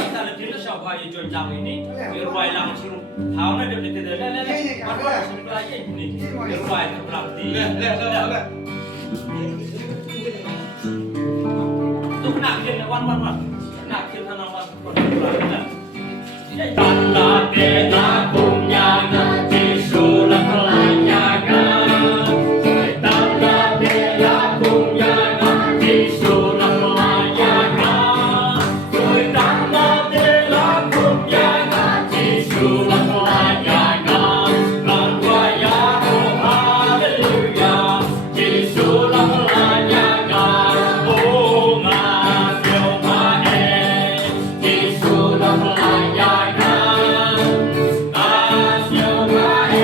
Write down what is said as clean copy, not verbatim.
kita lebih lah siapa yang jual jam ini, biar buat lang suruh, tahu nak dia beli tidak, mana suruh aja ini, biar buat terberarti. Tu nak kira wan, nak kira nama wan berarti. Tanda tena punya nanti sulam pelanjaga. Tanda tena punya nanti sulam pelanjaga. Tanda tena punya nanti sulam pelanjaga. Berwaya haleluya di sulam pelanjaga. Oh ngasih mae di sulam pelanjaga. Hallelujah,